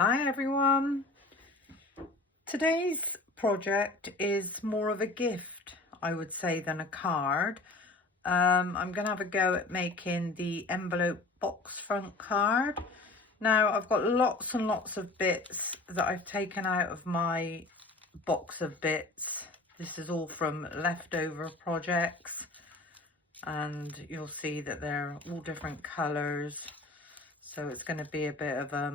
Hi everyone. Today's project is more of a gift, I would say, than a card. I'm going to have a go at making the envelope box front card. Now I've got lots and lots of bits that I've taken out of my box of bits. This is all from leftover projects, and you'll see that they're all different colours. So it's going to be a bit of a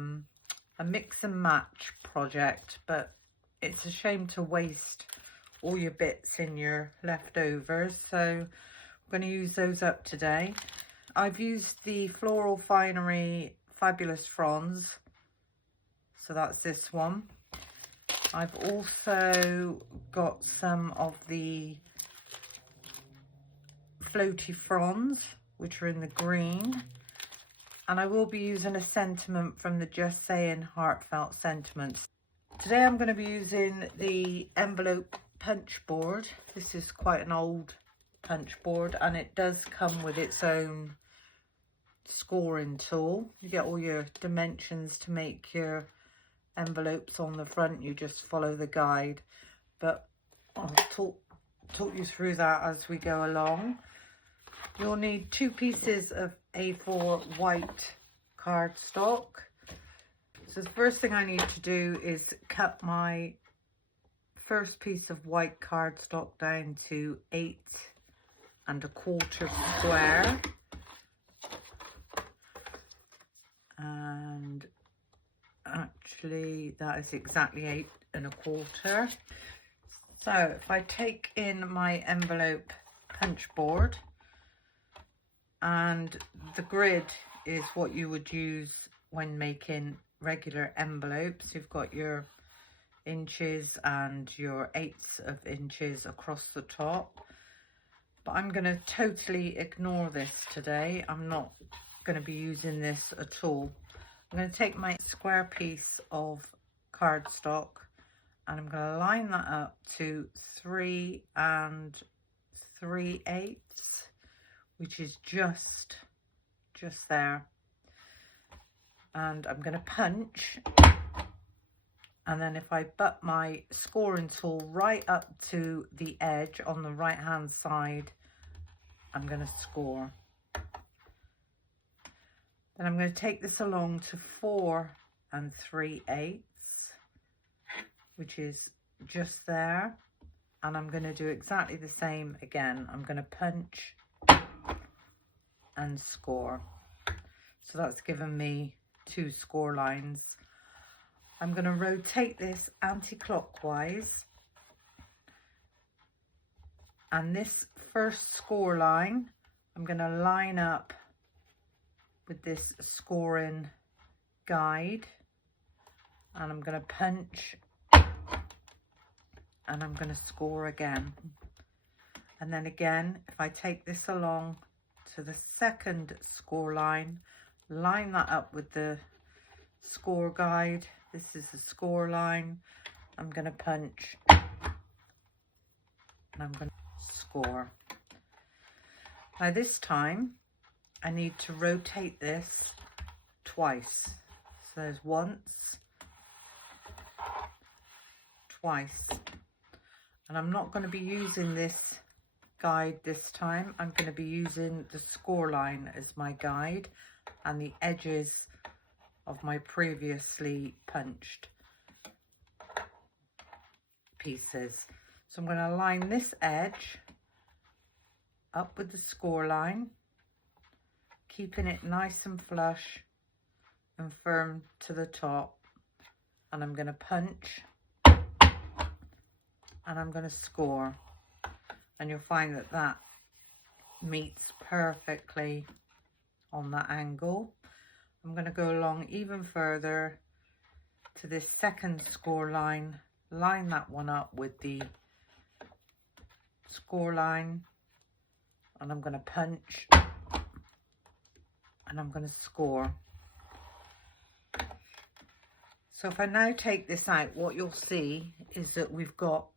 mix and match project, but it's a shame to waste all your bits in your leftovers, so I'm going to use those up today. I've used the Floral Finery Fabulous Fronds, so that's this one. I've also got some of the floaty fronds, which are in the green. And I will be using a sentiment from the Just Saying Heartfelt Sentiments. Today I'm going to be using the envelope punch board. This is quite an old punch board, and it does come with its own scoring tool. You get all your dimensions to make your envelopes on the front. You just follow the guide, but I'll talk you through that as we go along. You'll need 2 pieces of A4 white cardstock. So the first thing I need to do is cut my first piece of white cardstock down to 8 1/4 square. And actually that is exactly 8 1/4. So if I take in my envelope punch board, and the grid is what you would use when making regular envelopes. You've got your inches and your 1/8 of inches across the top. But I'm going to totally ignore this today. I'm not going to be using this at all. I'm going to take my square piece of cardstock and I'm going to line that up to 3 3/8. Which is just there, and I'm going to punch, and then if I butt my scoring tool right up to the edge on the right hand side, I'm going to score. Then I'm going to take this along to 4 3/8, which is just there, and I'm going to do exactly the same again. I'm going to punch and score. So that's given me 2 score lines. I'm going to rotate this anti-clockwise, and this first score line I'm going to line up with this scoring guide, and I'm going to punch and I'm going to score again. And then again, if I take this along to the second score line, line that up with the score guide. This is the score line. I'm going to punch and I'm going to score. Now this time I need to rotate this twice. So there's once, twice, and I'm not going to be using this guide this time. I'm going to be using the score line as my guide and the edges of my previously punched pieces. So I'm going to line this edge up with the score line, keeping it nice and flush and firm to the top, and I'm going to punch and I'm going to score. And you'll find that that meets perfectly on that angle. I'm going to go along even further to this second score line, line that one up with the score line, and I'm going to punch and I'm going to score. So if I now take this out, what you'll see is that we've got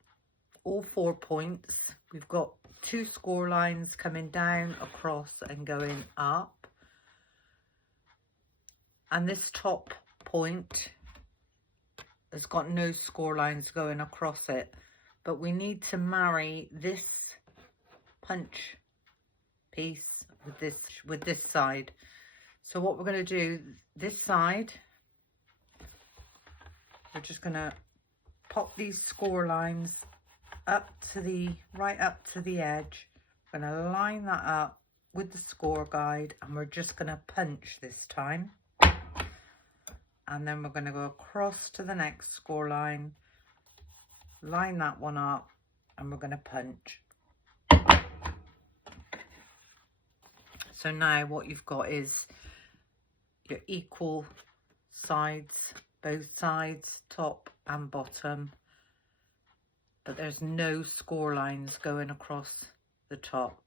all 4 points. We've got 2 score lines coming down, across and going up, and this top point has got no score lines going across it, but we need to marry this punch piece with this side. So what we're going to do, this side, we're just going to pop these score lines up to the right up to the edge. I'm going to line that up with the score guide, and we're just going to punch this time. And then we're going to go across to the next score line, line that one up, and we're going to punch. So now what you've got is your equal sides, both sides, top and bottom, but there's no score lines going across the top.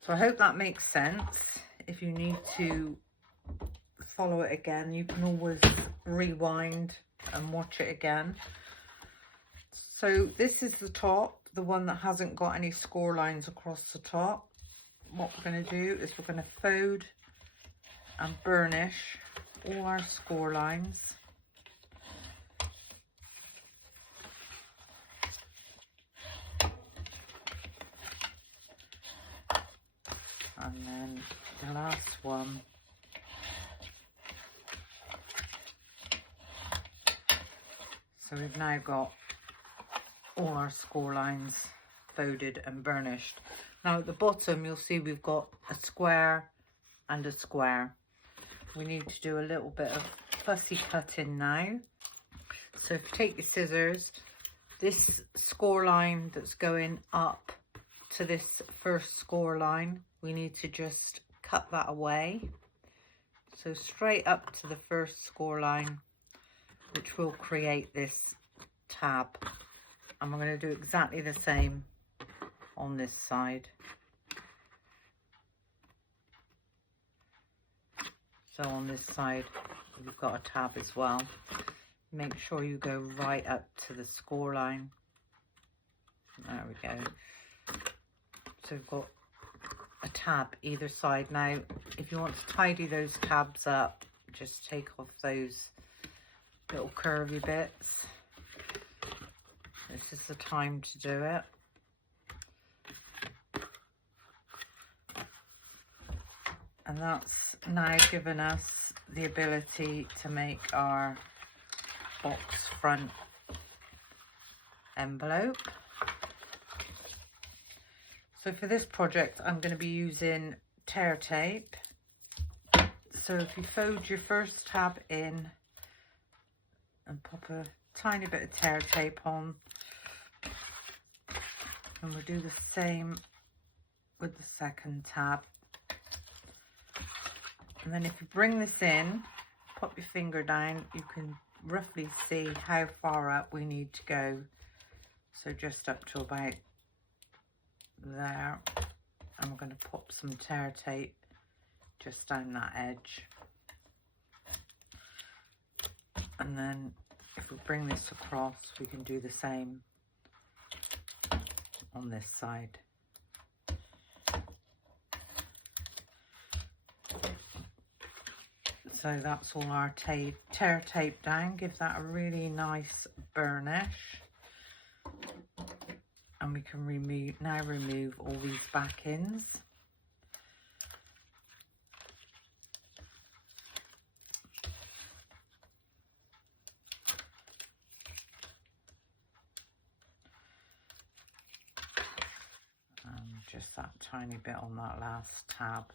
So I hope that makes sense. If you need to follow it again, you can always rewind and watch it again. So this is the top, the one that hasn't got any score lines across the top. What we're going to do is we're going to fold and burnish all our score lines. And then the last one. So we've now got all our score lines folded and burnished. Now at the bottom you'll see we've got a square and a square. We need to do a little bit of fussy cutting now. So if you take your scissors, this score line that's going up to this first score line, we need to just cut that away. So straight up to the first score line, which will create this tab. And we're going to do exactly the same on this side. So on this side, we've got a tab as well. Make sure you go right up to the score line. There we go. So we've got a tab either side. Now, if you want to tidy those tabs up, just take off those little curvy bits. This is the time to do it. And that's now given us the ability to make our box front envelope. So for this project, I'm going to be using tear tape. So if you fold your first tab in and pop a tiny bit of tear tape on, and we'll do the same with the second tab. And then if you bring this in, pop your finger down, you can roughly see how far up we need to go. So just up to about there. And we're going to pop some tear tape just down that edge. And then if we bring this across, we can do the same on this side. So that's all our tear tape down. Give that a really nice burnish. And we can remove all these backings. And just that tiny bit on that last tab.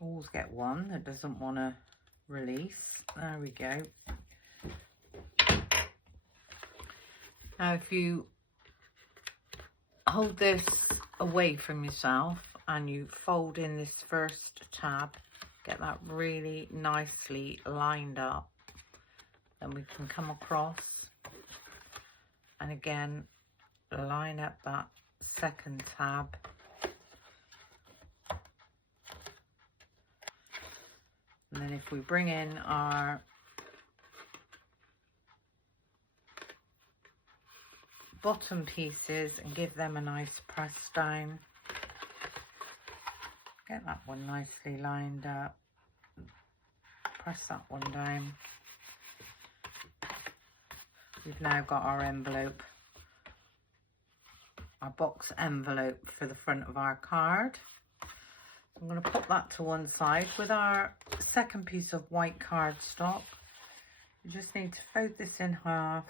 Always get one that doesn't want to release. There we go. Now if you hold this away from yourself and you fold in this first tab, get that really nicely lined up, then we can come across and again line up that second tab. And then if we bring in our bottom pieces and give them a nice press down, get that one nicely lined up. press that one down. We've now got our envelope, our box envelope for the front of our card. I'm going to put that to one side. With our second piece of white cardstock, you just need to fold this in half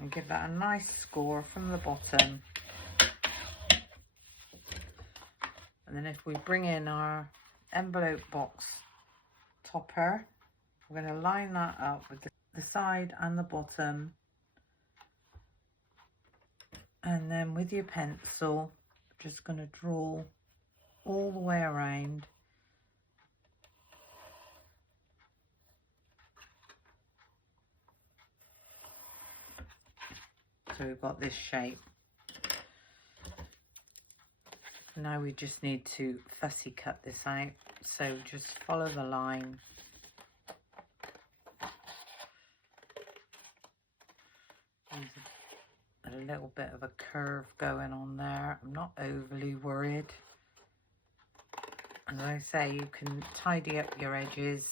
and give that a nice score from the bottom. And then if we bring in our envelope box topper, we're going to line that up with the side and the bottom. And then with your pencil, just going to draw all the way around. So we've got this shape. Now we just need to fussy cut this out. So just follow the line. There's a little bit of a curve going on there. I'm not overly worried. As I say, you can tidy up your edges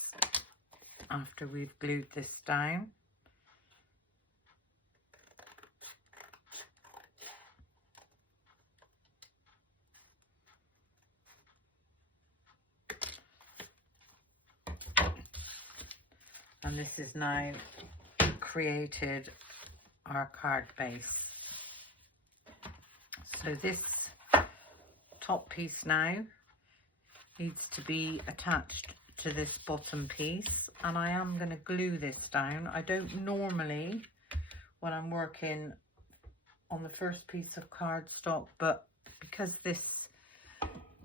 after we've glued this down. And this is now created our card base. So this top piece now needs to be attached to this bottom piece, and I am going to glue this down. I don't normally when I'm working on the first piece of cardstock, but because this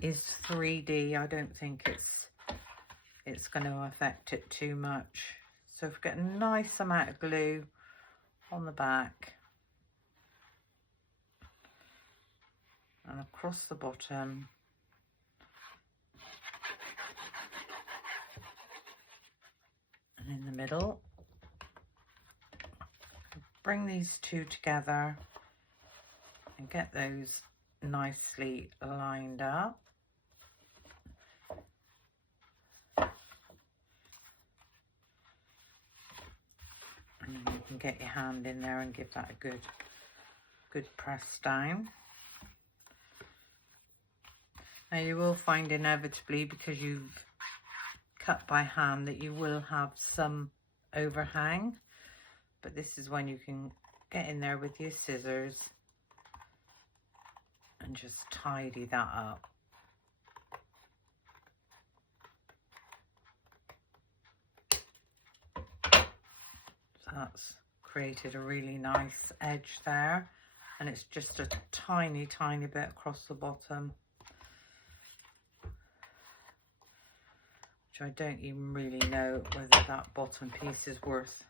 is 3D, I don't think it's going to affect it too much. So if we get a nice amount of glue on the back and across the bottom, and in the middle, bring these two together and get those nicely lined up. And then you can get your hand in there and give that a good press down. Now you will find inevitably, because you've cut by hand, that you will have some overhang, but this is when you can get in there with your scissors and just tidy that up. That's created a really nice edge there, and it's just a tiny bit across the bottom, which I don't even really know whether that bottom piece is worth.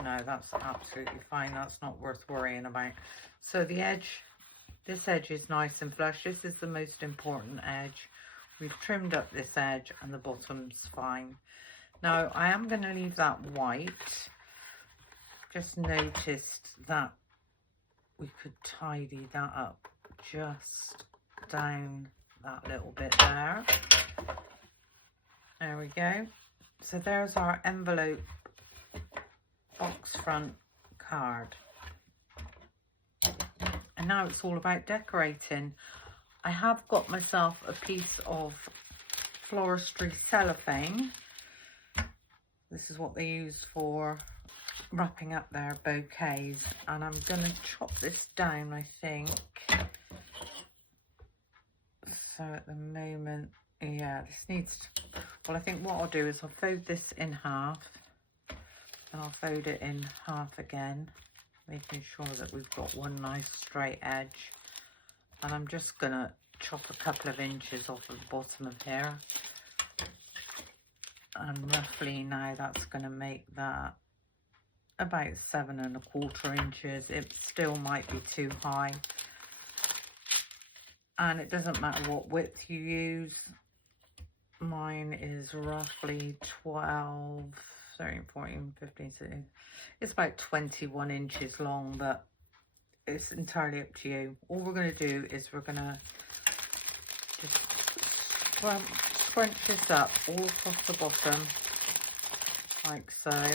No, that's absolutely fine. That's not worth worrying about. So the edge, this edge is nice and flush. This is the most important edge. We've trimmed up this edge and the bottom's fine. Now I am going to leave that white. Just noticed that we could tidy that up just down that little bit there. There we go. So there's our envelope box front card. And now it's all about decorating. I have got myself a piece of floristry cellophane. This is what they use for wrapping up their bouquets, and I'm going to chop this down, I think. So at the moment, yeah, this needs to, well, I think what I'll do is I'll fold this in half, and I'll fold it in half again, making sure that we've got one nice straight edge. And I'm just going to chop a couple of inches off of the bottom of here, and roughly now that's going to make that about 7 1/4 inches. It still might be too high, and it doesn't matter what width you use. Mine is roughly 12, 13, 14, 15, 16. It's about 21 inches long, but it's entirely up to you. All we're going to do is we're going to just scrunch this up all across the bottom, like so.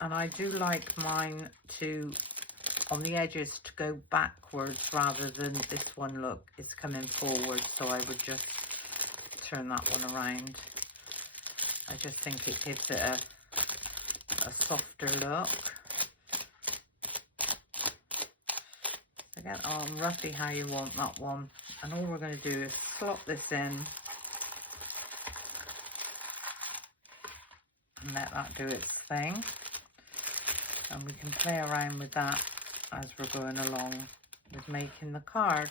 And I do like mine to, on the edges, to go backwards rather than this one, look, it's coming forward. So I would just turn that one around. I just think it gives it a softer look. So get on roughly how you want that one. And all we're going to do is slot this in and let that do its thing. And we can play around with that as we're going along with making the card.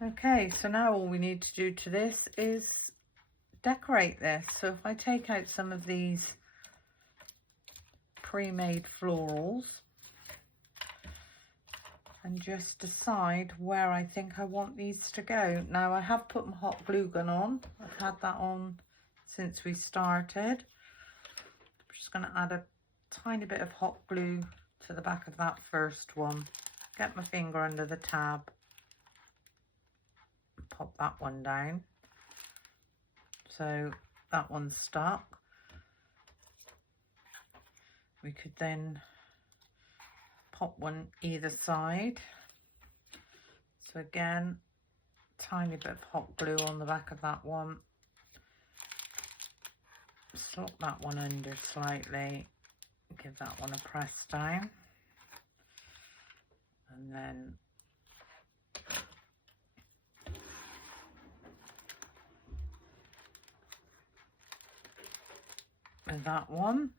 Okay, so now all we need to do to this is decorate this. So if I take out some of these pre-made florals and just decide where I think I want these to go. Now I have put my hot glue gun on. I've had that on since we started. I'm just going to add a tiny bit of hot glue to the back of that first one. Get my finger under the tab. Pop that one down. So that one's stuck. We could then pop one either side. So again, tiny bit of hot glue on the back of that one. Slot that one under slightly. Give that one a press down. And then with that one.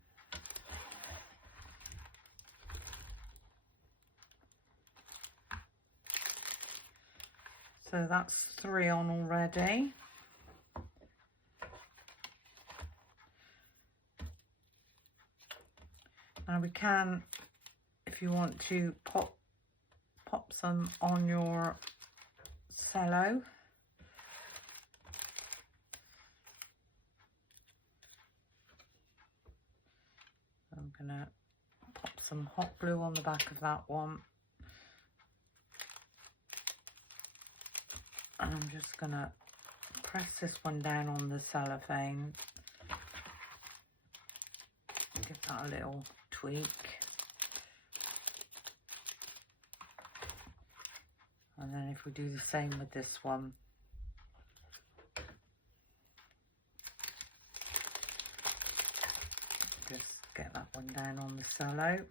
So that's 3 on already. Now we can, if you want to, pop some on your cello. I'm gonna pop some hot glue on the back of that one. And I'm just gonna press this one down on the cellophane. Give that a little tweak. And then if we do the same with this one. Just get that one down on the cello.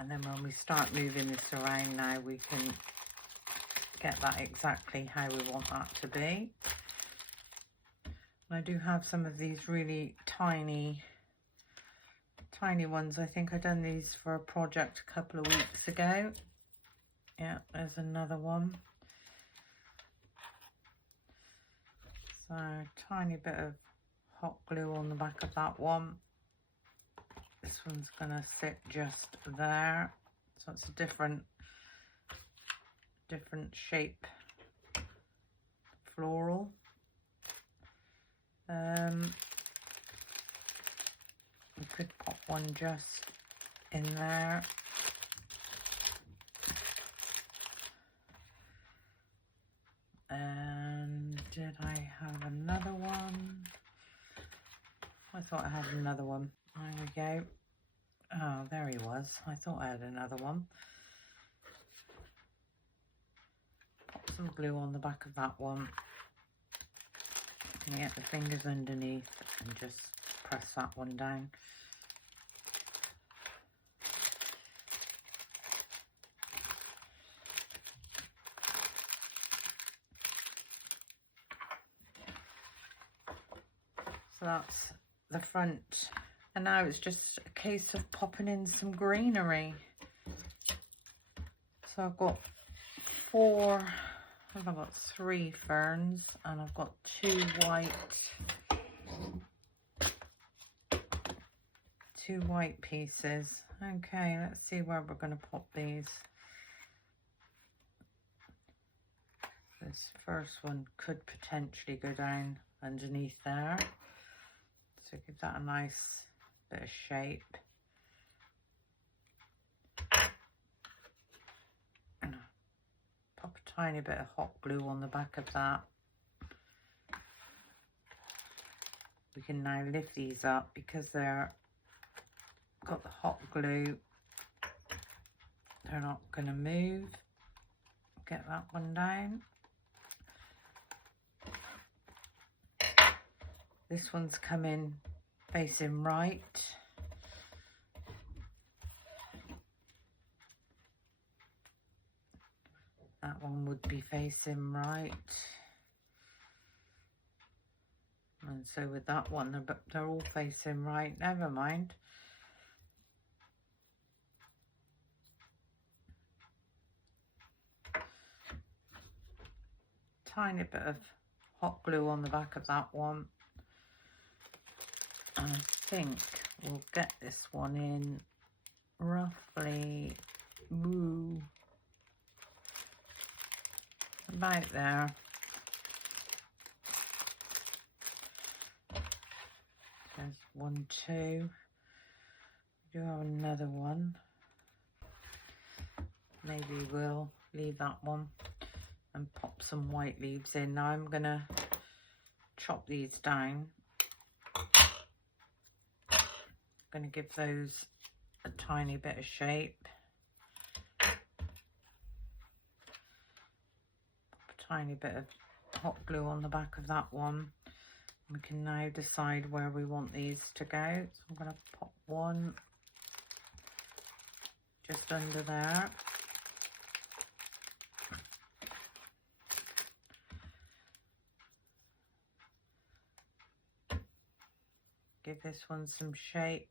And then when we start moving this around now, we can get that exactly how we want that to be. And I do have some of these really tiny ones. I think I done these for a project a couple of weeks ago. Yeah, there's another one. So tiny bit of hot glue on the back of that one. This one's gonna sit just there. So it's a different shape floral. We could pop one just in there. And did I have another one? I thought I had another one. There we go. Oh, there he was. I thought I had another one. Pop some glue on the back of that one. And get the fingers underneath and just press that one down. So that's the front, and now it's just a case of popping in some greenery. So I've got I've got 3 ferns, and I've got 2 white pieces. Okay, let's see where we're going to pop these. This first one could potentially go down underneath there. So give that a nice bit of shape. And pop a tiny bit of hot glue on the back of that. We can now lift these up because they're got the hot glue. They're not going to move. Get that one down. This one's coming facing right. That one would be facing right. And so with that one, they're all facing right. Never mind. Tiny bit of hot glue on the back of that one. And I think we'll get this one in roughly about there. There's 1, 2. We do have another one. Maybe we'll leave that one and pop some white leaves in. Now I'm gonna chop these down. I'm gonna give those a tiny bit of shape. A tiny bit of hot glue on the back of that one. We can now decide where we want these to go. So I'm going to pop one just under there. Give this one some shape.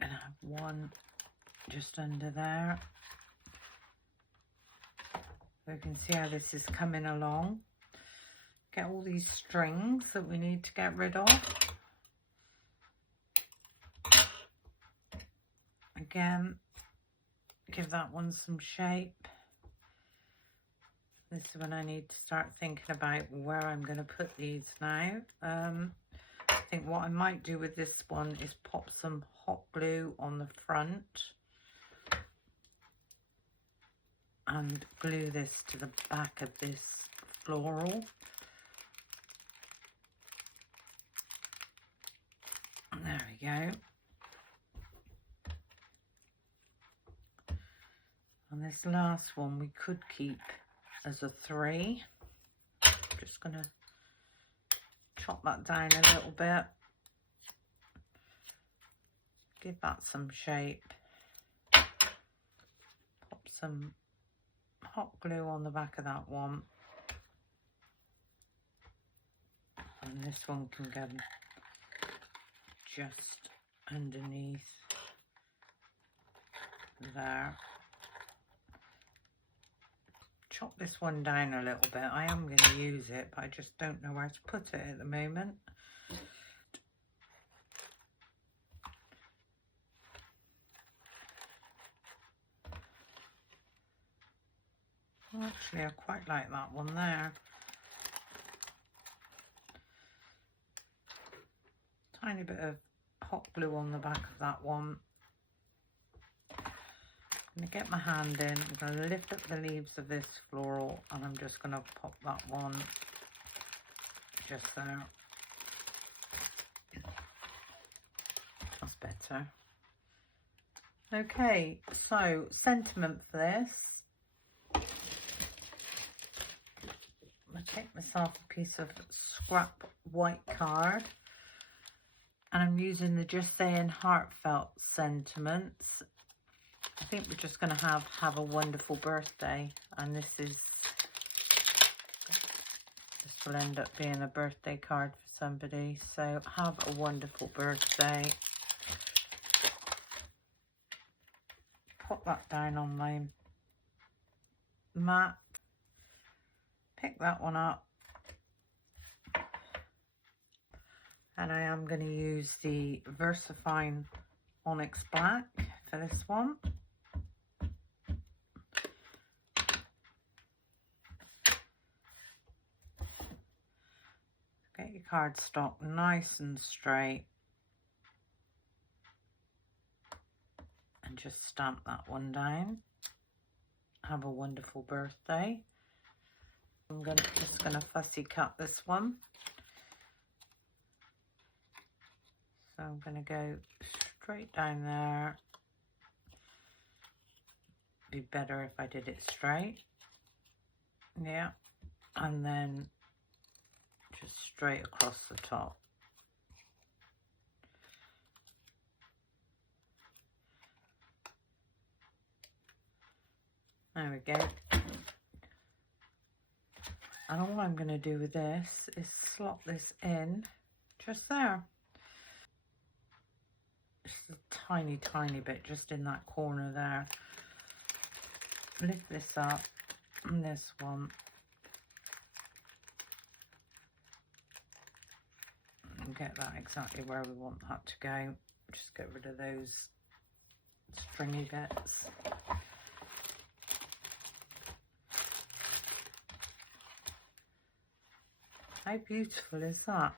And I have one just under there. So you can see how this is coming along. Get all these strings that we need to get rid of. Again, give that one some shape. This is when I need to start thinking about where I'm going to put these now. I think what I might do with this one is pop some hot glue on the front and glue this to the back of this floral. There we go. And this last one we could keep as a 3. Just going to chop that down a little bit. Give that some shape. Pop some hot glue on the back of that one. And this one can go just underneath there. Chop this one down a little bit. I am going to use it, but I just don't know where to put it at the moment. Well, actually, I quite like that one there. Tiny bit of hot glue on the back of that one. I'm going to get my hand in, I'm going to lift up the leaves of this floral and I'm just going to pop that one just there. That's better. Okay, so sentiment for this. I'm going to take myself a piece of scrap white card and I'm using the Just Saying Heartfelt Sentiments. I think we're just going to have a wonderful birthday, and this will end up being a birthday card for somebody. So have a wonderful birthday. Pop that down on my mat. Pick that one up. And I am going to use the VersaFine Onyx Black for this one. Get your cardstock nice and straight. just stamp that one down. Have a wonderful birthday. I'm just gonna fussy cut this one. So I'm gonna go straight down there. Be better if I did it straight. Yeah, and then just straight across the top. There we go. And all I'm going to do with this is slot this in just there. Just a tiny, tiny bit just in that corner there. Lift this up and this one. And get that exactly where we want that to go. Just get rid of those stringy bits. How beautiful is that?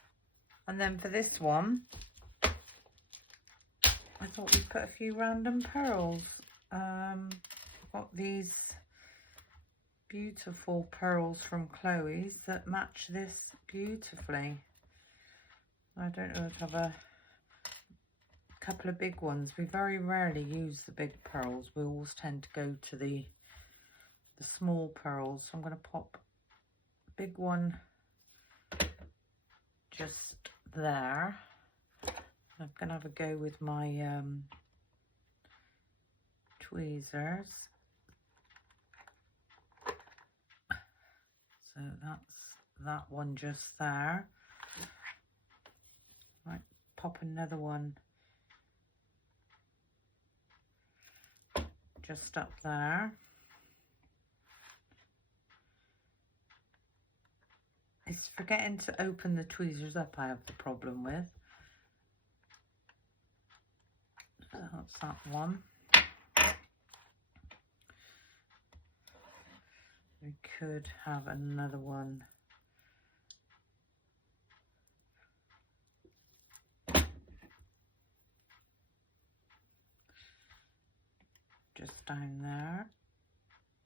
And then for this one, I thought we'd put a few random pearls. I've got these beautiful pearls from Chloe's that match this beautifully. I don't know if I have a couple of big ones. We very rarely use the big pearls. We always tend to go to the small pearls. So I'm going to pop a big one just there. I'm going to have a go with my tweezers. So that's that one just there. Right, pop another one just up there. It's forgetting to open the tweezers up I have the problem with. So that's that one. We could have another one. Just down there.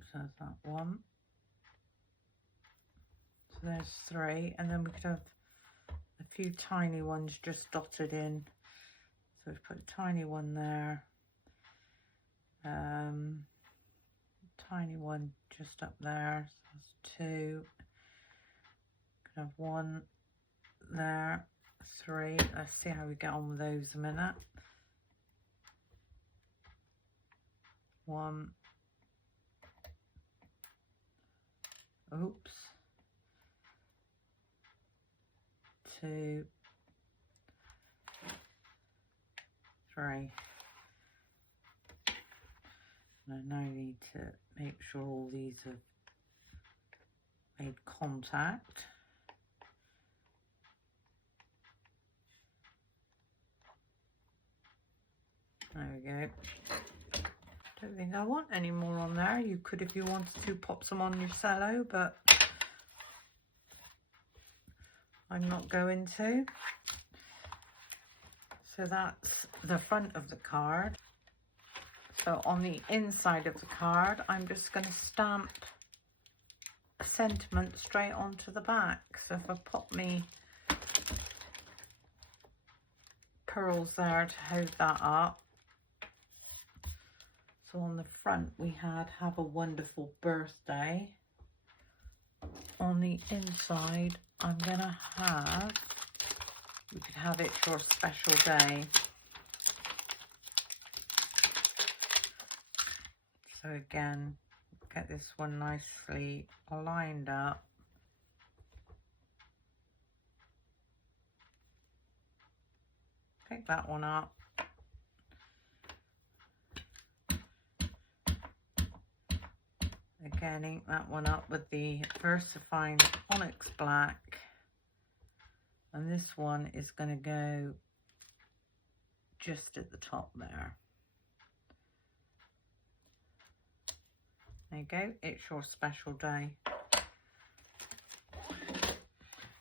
So there's that one. So there's three, and then we could have a few tiny ones just dotted in. So we've put a tiny one there. Tiny one just up there. So that's two. Could have one there. Three. Let's see how we get on with those a minute. One. Oops. Two. Three. And I now need to make sure all these have made contact. There we go. Don't think I want any more on there. You could, if you wanted to, pop some on your cello, but I'm not going to. So that's the front of the card. So on the inside of the card, I'm just going to stamp a sentiment straight onto the back. So if I pop me pearls there to hold that up. So on the front we had "Have a Wonderful Birthday." On the inside I'm going to have, you could have "It's Your Special Day." So again, get this one nicely lined up. Pick that one up. Again, ink that one up with the VersaFine Onyx Black. And this one is going to go just at the top there. There you go, "It's Your Special Day."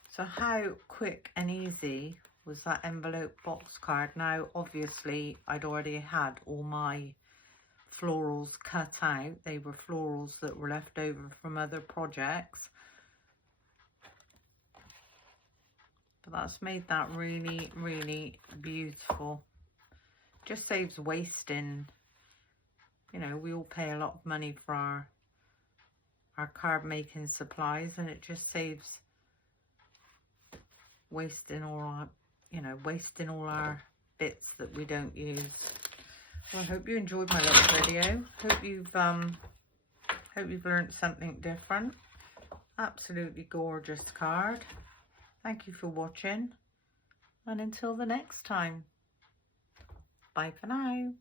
So how quick and easy was that envelope box card? Now, obviously, I'd already had all my florals cut out. They were florals that were left over from other projects. But that's made that really, really beautiful. Just saves wasting. You know, we all pay a lot of money for our card making supplies, and it just saves wasting all our, you know, wasting all our bits that we don't use. Well, I hope you enjoyed my little video. Hope you've learned something different. Absolutely gorgeous card. Thank you for watching, and until the next time, bye for now.